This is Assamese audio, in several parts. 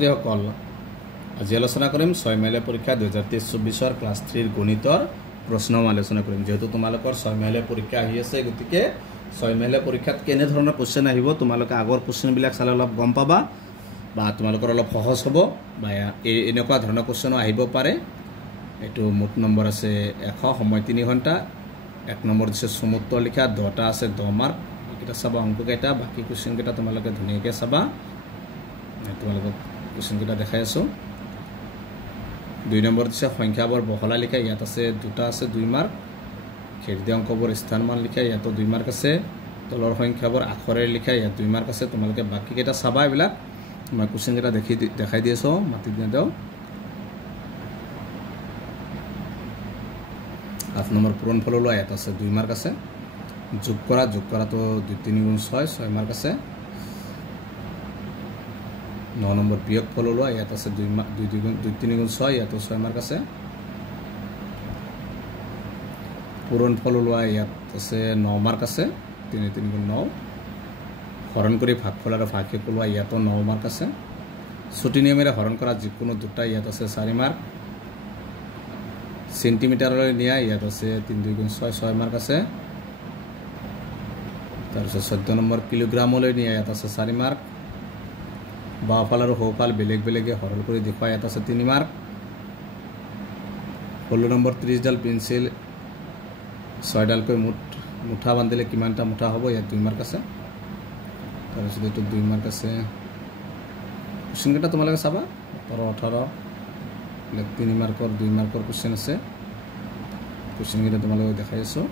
ছাত্ৰীসকল আজি আলোচনা কৰিম 6 মাইলৰ পৰীক্ষা 2023-24 ক্লাছ 3 গণিতৰ প্ৰশ্ন আলোচনা কৰিম যেহেতু তোমালোকৰ 6 মাইলৰ পৰীক্ষা আহি আছে গতিকে 6 মাইলৰ পৰীক্ষাত কেনে ধৰণৰ কোশ্চেন আহিব তোমালোকে আগৰ কোশ্চেন বিলাক চালে অলপ গম পাবা বা তোমালোকৰ অলপ সহজ হ'ব বা এনেকুৱা ধৰণৰ কোশ্চেন আহিব পাৰে এটো মুঠ নম্বৰ আছে 100 সময় 3 ঘণ্টা 1 নম্বৰ দিছে সমুত্তৰ লিখা 10টা আছে 10 মাৰ্ক এটা চাবা অংক কেইটা বাকি কোশ্চেন কেইটা তোমালোকে ধুনীয়াকৈ চাবা তোমালোকক কোশ্চেন কেইটা দেখাই আছো 2 নম্বৰ দিছে সংখ্যাবোৰ বহলা লিখা ইয়াত আছে দুটা আছে 2 মাৰ্ক খেৰদি অংকবোৰ স্থানমান লিখা ইয়াত 2 মাৰ্ক আছে তলৰ সংখ্যাবোৰ আখৰে লিখা ইয়াত 2 মাৰ্ক আছে তোমালোকে বাকি কেইটা চাবা এবিলাক মই কোশ্চেন কেইটা দেখাই দি আছো মাতি দিও 8 নম্বৰ পূৰণ ফল লোৱা ইয়াত আছে 2 মাৰ্ক আছে যোগ কৰাটো 2 3 গুণ 6 মাৰ্ক আছে 9 নম্বৰ বিয়োগ ফল লোৱা ইয়াত আছে 2 3 গুণ 6 ইয়াত 6 মাৰ্ক আছে পূৰণ ফল লোৱা ইয়াত আছে 9 মাৰ্ক আছে 3 3 গুণ 9 হৰণ কৰি ভাগফল আৰু ভাগশেষ লোৱা ইয়াত 9 মাৰ্ক আছে ছুটি নিয়মেৰে হৰণ কৰা যিকোনো দুটা ইয়াত আছে 4 মাৰ্ক সেন্টিমিটাৰলৈ নিয়া ইয়াত আছে 3 2 গুণ 6 মাৰ্ক আছে তাৰপিছত 14 নম্বৰ কিলোগ্ৰামলৈ নিয়া ইয়াত আছে 4 মাৰ্ক বাওফাল আৰু সোঁফাল বেলেগ বেলেগে হৰণ কৰি দেখুৱা ইয়াত আছে 3 মাৰ্ক 16 নম্বৰ 30 ডাল পেন্সিল 6 ডালকৈ মুঠা বান্ধিলে কিমানটা মুঠা হ'ব ইয়াত 2 মাৰ্ক আছে তাৰপিছত এটো 2 মাৰ্ক আছে কোশ্চেন কেইটা তোমালোকে চাবা 18 3 মাৰ্কৰ 2 মাৰ্কৰ কোশ্চেন আছে কোশ্চেন কেইটা তোমালোকে দেখাই আছো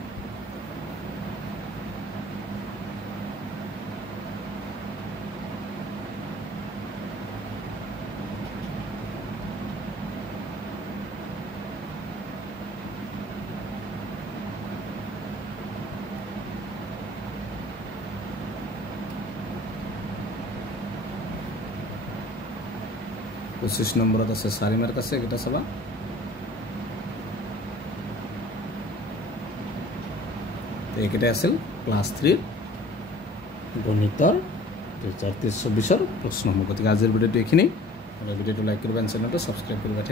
পঁচিশ নম্বৰত আছে 4 মাৰ্ক আছে এটা চাবা এইকেইটা আছিল ক্লাছ 3 গণিতৰ 2023-24 প্ৰশ্ন গতিকে আজিৰ ভিডিঅ'টো এইখিনি ভিডিঅ'টো লাইক কৰিবা চেনেলটো সাবস্ক্ৰাইব কৰিবা